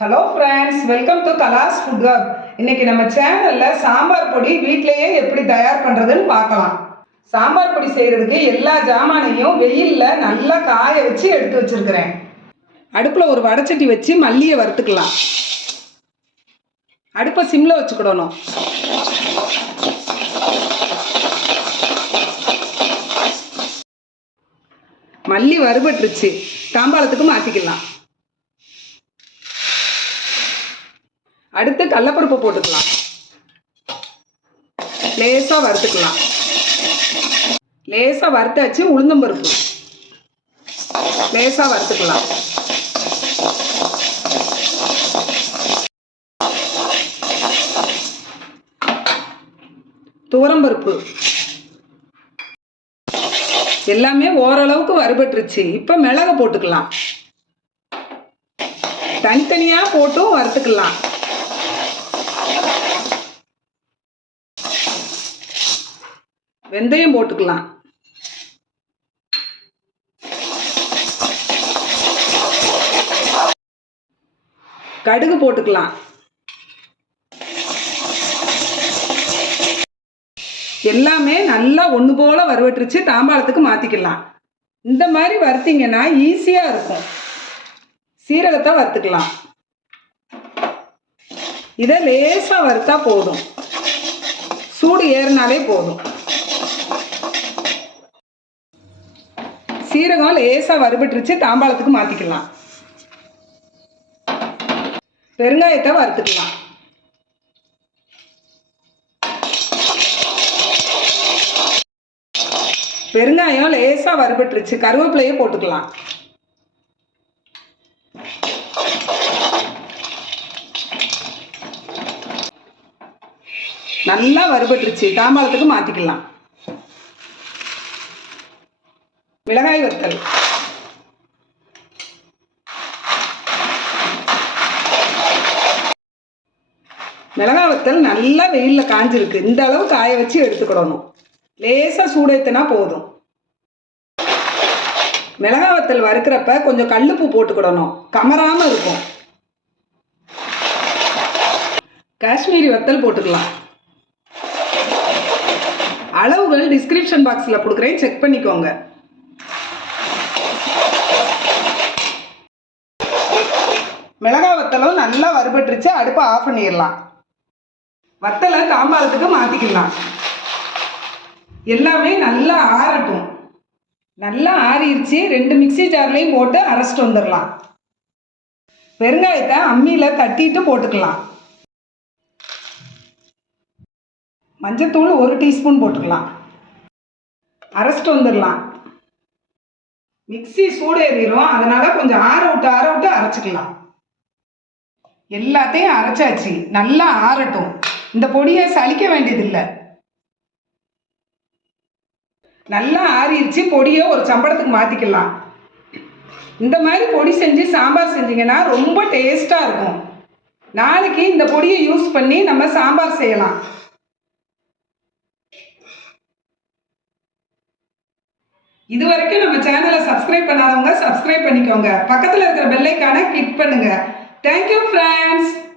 Hello friends welcome to Kala's food hub இன்னைக்கு நம்ம சேனலில் சாம்பார் பொடி வீட்டிலேயே எப்படி தயார் பண்ணுறதுன்னு பார்க்கலாம். சாம்பார் பொடி செய்கிறதுக்கு எல்லா ஜாமானையும் வெயிலில் நல்லா காய வச்சு எடுத்து வச்சிருக்கிறேன். அடுப்பில் ஒரு வடச்சட்டி வச்சு மல்லியை வறுத்துக்கலாம். அடுப்பை சிம்ல வச்சுக்கிடணும். மல்லி வறுபட்டுருச்சு. தாம்பாளத்துக்கு மாற்றிக்கலாம் அடுத்து கடலப்பருப்பு போட்டுக்கலாம். லேசாக வறுத்துக்கலாம். லேசாக வறுத்தாச்சு உளுந்தம்பருப்பு லேசாக வறுத்துக்கலாம். துவரம்பருப்பு எல்லாமே ஓரளவுக்கு வறுபட்டுருச்சு. இப்போ மிளகை போட்டுக்கலாம். தனித்தனியாக போட்டும் வறுத்துக்கலாம். வெந்தயம் போட்டுக்கலாம். கடுகு போட்டுக்கலாம். எல்லாமே நல்லா ஒன்று போல வறுவட்டுருச்சு தாம்பாளத்துக்கு மாற்றிக்கலாம் இந்த மாதிரி வறுத்தீங்கன்னா ஈஸியாக இருக்கும். சீரகத்தை வறுத்துக்கலாம். இதை லேசாக வறுத்தா போதும். சூடு ஏறினாலே போதும். சீரகம் லேசாக வறுபட்டுருச்சு தாம்பாளத்துக்கு மாற்றிக்கலாம் பெருங்காயத்தை வறுத்துக்கலாம். பெருங்காயம் லேசாக வறுபட்டுருச்சு கருவேப்பிலையே போட்டுக்கலாம். நல்லா வறுபட்டுருச்சு தாம்பாளத்துக்கு மாற்றிக்கலாம் மிளகாய் வத்தல். மிளகாய் வத்தல் நல்லா வெயிலில் காஞ்சிருக்கு. இந்த அளவு காய வச்சு எடுத்துக்கிடணும். லேசாக சூடேத்தினா போதும். மிளகாய் வத்தல் வறுக்கிறப்ப கொஞ்சம் கல்லுப்பு போட்டுக்கிடணும். கமராமல் இருக்கும். காஷ்மீரி வத்தல் போட்டுக்கலாம். அளவுகள் டிஸ்கிரிப்ஷன் பாக்ஸில் கொடுக்குறேன். செக் பண்ணிக்கோங்க. மிளகாய் வத்தலும் நல்லா வறுபட்டுருச்சு அடுப்பை ஆஃப் பண்ணிடலாம். வத்தலை தாம்பாளத்துக்கு மாற்றிக்கலாம் எல்லாமே நல்லா ஆறட்டும். நல்லா ஆறிடுச்சு ரெண்டு மிக்ஸி ஜார்லேயும் போட்டு அரைச்சிட்டு வந்துடலாம். பெருங்காயத்தை அம்மியில் தட்டிட்டு போட்டுக்கலாம். மஞ்சத்தூள் ஒரு டீஸ்பூன் போட்டுக்கலாம். அரைச்சிட்டு வந்துடலாம். மிக்ஸி சூடு ஏறிடும் அதனால் கொஞ்சம் ஆற விட்டு ஆற விட்டு அரைச்சிக்கலாம். எல்லாத்தையும் அரைச்சாச்சு. நல்லா ஆறட்டும். இந்த பொடியை சலிக்க வேண்டியதில்லை. நல்லா ஆறிடுச்சு பொடியை ஒரு சம்பளத்துக்கு மாற்றிக்கலாம் இந்த மாதிரி பொடி செஞ்சு சாம்பார் செஞ்சீங்கன்னா ரொம்ப டேஸ்ட்டாக இருக்கும். நாளைக்கு இந்த பொடியை யூஸ் பண்ணி நம்ம சாம்பார் செய்யலாம். இது வரைக்கும் நம்ம சேனலை சப்ஸ்கிரைப் பண்ணாதவங்க சப்ஸ்கிரைப் பண்ணிக்கோங்க. பக்கத்தில் இருக்கிற பெல்லைக்கான கிளிக் Thank you friends.